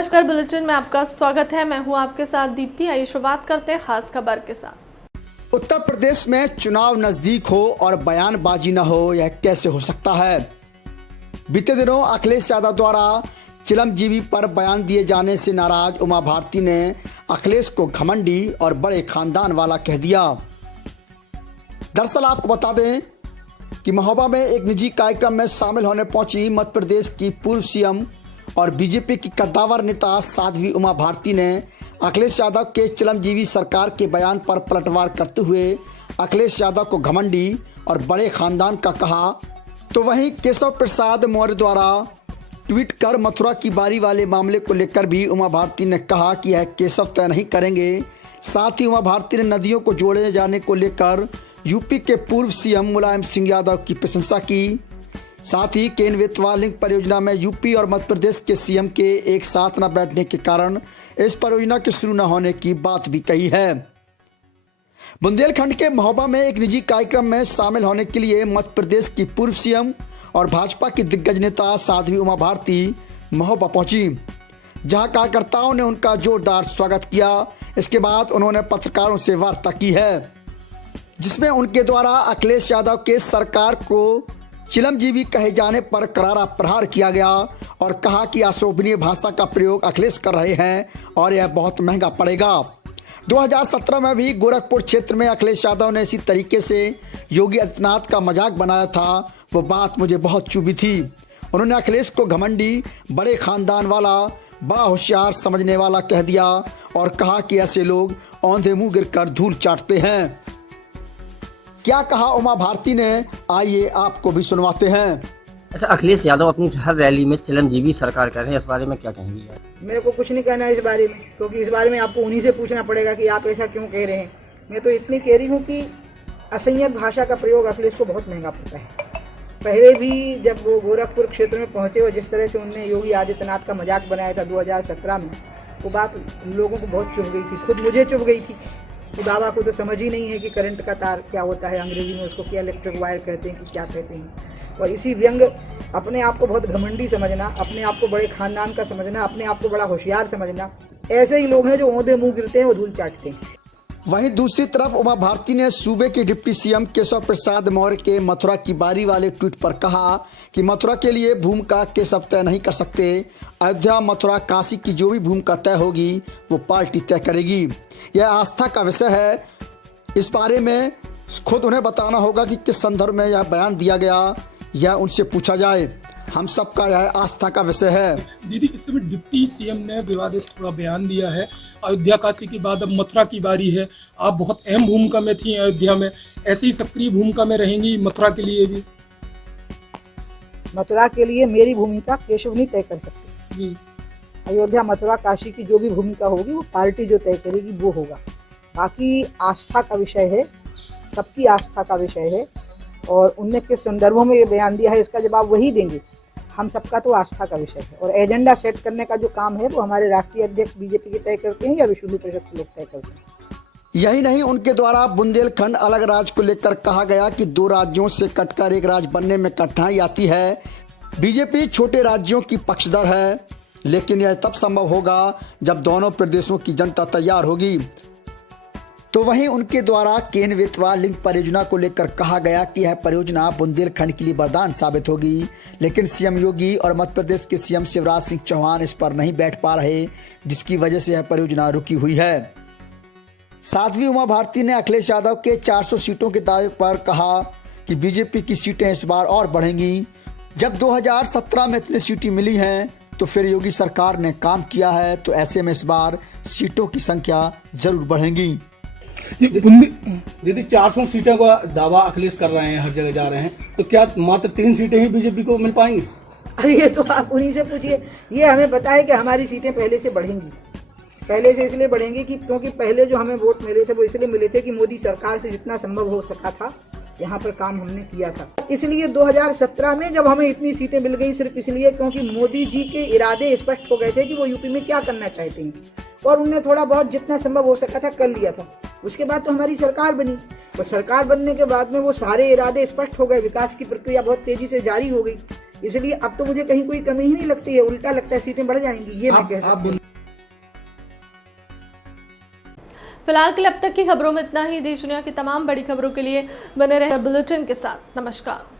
नमस्कार, बुलेटिन में आपका स्वागत है। मैं हूं आपके साथ दीप्ति। आइए शुरुआत करते हैं खास खबर के साथ। उत्तर प्रदेश में चुनाव नजदीक हो और बयानबाजी न हो, यह कैसे हो सकता है। बीते दिनों अखिलेश यादव द्वारा चिरंजीवी पर बयान दिए जाने से नाराज उमा भारती ने अखिलेश को घमंडी और बड़े खानदान वाला कह दिया। दरअसल आपको बता दें कि महोबा में एक निजी कार्यक्रम में शामिल होने पहुंची मध्य प्रदेश की पूर्व सीएम और बीजेपी की कद्दावर नेता साध्वी उमा भारती ने अखिलेश यादव के चिरंजीवी सरकार के बयान पर पलटवार करते हुए अखिलेश यादव को घमंडी और बड़े खानदान का कहा। तो वहीं केशव प्रसाद मौर्य द्वारा ट्वीट कर मथुरा की बारी वाले मामले को लेकर भी उमा भारती ने कहा कि यह केशव तय नहीं करेंगे। साथ ही उमा भारती ने नदियों को जोड़े जाने को लेकर यूपी के पूर्व सीएम मुलायम सिंह यादव की प्रशंसा की। साथ ही केन बेतवा लिंक परियोजना में यूपी और मध्य प्रदेश के सीएम के एक साथ न बैठने के कारण इस परियोजना के शुरू न होने की बात भी कही है। बुंदेलखंड के महोबा में एक निजी कार्यक्रम में शामिल होने के लिए मध्य प्रदेश की पूर्व सीएम और भाजपा की दिग्गज नेता साध्वी उमा भारती महोबा पहुंची, जहां कार्यकर्ताओं ने उनका जोरदार स्वागत किया। इसके बाद उन्होंने पत्रकारों से वार्ता की है, जिसमें उनके द्वारा अखिलेश यादव के सरकार को चिरंजीवी कहे जाने पर करारा प्रहार किया गया और कहा कि अशोभनीय भाषा का प्रयोग अखिलेश कर रहे हैं और यह बहुत महंगा पड़ेगा। 2017 में भी गोरखपुर क्षेत्र में अखिलेश यादव ने इसी तरीके से योगी आदित्यनाथ का मजाक बनाया था। वो बात मुझे बहुत चुभी थी। उन्होंने अखिलेश को घमंडी, बड़े खानदान वाला, बड़ा होशियार समझने वाला कह दिया और कहा कि ऐसे लोग औंधे मुंह गिरकर धूल चाटते हैं। क्या कहा उमा भारती ने, आइए आपको भी सुनवाते हैं। अच्छा, अखिलेश यादव अपनी हर रैली में चिरंजीवी सरकार कर रहे हैं, इस बारे में क्या कहेंगी? मेरे को कुछ नहीं कहना है इस बारे में, क्योंकि इस बारे में आपको उन्हीं से पूछना पड़ेगा कि आप ऐसा क्यों कह रहे हैं। मैं तो इतनी कह रही हूँ कि असंयत भाषा का प्रयोग अखिलेश को बहुत महंगा पड़ता है। पहले भी जब वो गोरखपुर क्षेत्र में पहुंचे और जिस तरह से उनने योगी आदित्यनाथ का मजाक बनाया था 2017 में, वो बात लोगों को बहुत चुभ गई थी। खुद मुझे चुभ गई थी कि बाबा को तो समझ ही नहीं है कि करंट का तार क्या होता है, अंग्रेजी में उसको क्या इलेक्ट्रिक वायर कहते हैं कि क्या कहते हैं। और इसी व्यंग अपने आप को बहुत घमंडी समझना, अपने आप को बड़े खानदान का समझना, अपने आप को बड़ा होशियार समझना, ऐसे ही लोग हैं जो औंधे मुंह गिरते हैं और धूल चाटते हैं। वहीं दूसरी तरफ उमा भारती ने सूबे के डिप्टी सीएम केशव प्रसाद मौर्य के मथुरा की बारी वाले ट्वीट पर कहा कि मथुरा के लिए भूमिका केशव तय नहीं कर सकते। अयोध्या, मथुरा, काशी की जो भी भूमिका तय होगी वो पार्टी तय करेगी। यह आस्था का विषय है। इस बारे में खुद उन्हें बताना होगा कि किस संदर्भ में यह बयान दिया गया, यह उनसे पूछा जाए। हम सबका यह आस्था का विषय है। दीदी, इस समय डिप्टी सीएम ने विवादित थोड़ा बयान दिया है। अयोध्या काशी के बाद अब मथुरा की बारी है। आप बहुत अहम भूमिका में थी अयोध्या में, ऐसे ही सक्रिय भूमिका में रहेंगी मथुरा के लिए भी? मथुरा के लिए मेरी भूमिका केशव नहीं तय कर सकते जी। अयोध्या, मथुरा, काशी की जो भी भूमिका होगी वो पार्टी जो तय करेगी वो होगा। बाकी आस्था का विषय है, सबकी आस्था का विषय है, और उनने किस संदर्भों में ये बयान दिया है इसका जवाब वही देंगे। हम सबका तो आस्था का विषय है, और एजेंडा सेट करने का जो काम है वो हमारे राष्ट्रीय अध्यक्ष बीजेपी के तय करते हैं या विश्व हिंदू परिषद के लोग तय करते हैं। यही नहीं, उनके द्वारा बुंदेलखंड अलग राज्य को लेकर कहा गया कि 2 राज्यों से कटकर एक राज्य बनने में कठिनाई आती है। बीजेपी छोटे राज्यों की पक्षधर है, लेकिन यह तब संभव होगा जब दोनों प्रदेशों की जनता तैयार होगी। तो वहीं उनके द्वारा केन बेतवा लिंक परियोजना को लेकर कहा गया कि यह परियोजना बुंदेलखंड के लिए वरदान साबित होगी, लेकिन सीएम योगी और मध्य प्रदेश के सीएम शिवराज सिंह चौहान इस पर नहीं बैठ पा रहे, जिसकी वजह से यह परियोजना रुकी हुई है। साध्वी उमा भारती ने अखिलेश यादव के 400 सीटों के दावे पर कहा कि बीजेपी की सीटें इस बार और बढ़ेंगी। जब 2017 में इतनी सीटें मिली हैं तो फिर योगी सरकार ने काम किया है, तो ऐसे में इस बार सीटों की संख्या जरूर बढ़ेगी। दीदी, 400 सीटों का दावा अखिलेश कर रहे हैं, हर जगह जा रहे हैं, तो क्या मात्र 3 सीटें ही बीजेपी को मिल पाएंगी? अरे ये तो आप उन्हीं से पूछिए। ये हमें पता है कि हमारी सीटें पहले से बढ़ेंगी। पहले से इसलिए बढ़ेंगी कि क्योंकि पहले जो हमें वोट मिले थे वो इसलिए मिले थे कि मोदी सरकार से जितना संभव हो सका था यहाँ पर काम हमने किया था। इसलिए 2017 में जब हमें इतनी सीटें मिल गई, सिर्फ इसलिए क्योंकि मोदी जी के इरादे स्पष्ट हो गए थे कि वो यूपी में क्या करना चाहते हैं, और उनने थोड़ा बहुत जितना संभव हो सका था कर लिया था। उसके बाद तो हमारी सरकार बनी, और सरकार बनने के बाद में वो सारे इरादे स्पष्ट हो गए। विकास की प्रक्रिया बहुत तेजी से जारी हो गई। इसलिए अब तो मुझे कहीं कोई कमी ही नहीं लगती है, उल्टा लगता है सीटें बढ़ जाएंगी, ये मैं कह सकती हूँ। फिलहाल के लिए अब तक की खबरों में इतना ही। देश दुनिया की तमाम बड़ी खबरों के लिए बने रहे बुलेटिन के साथ। नमस्कार।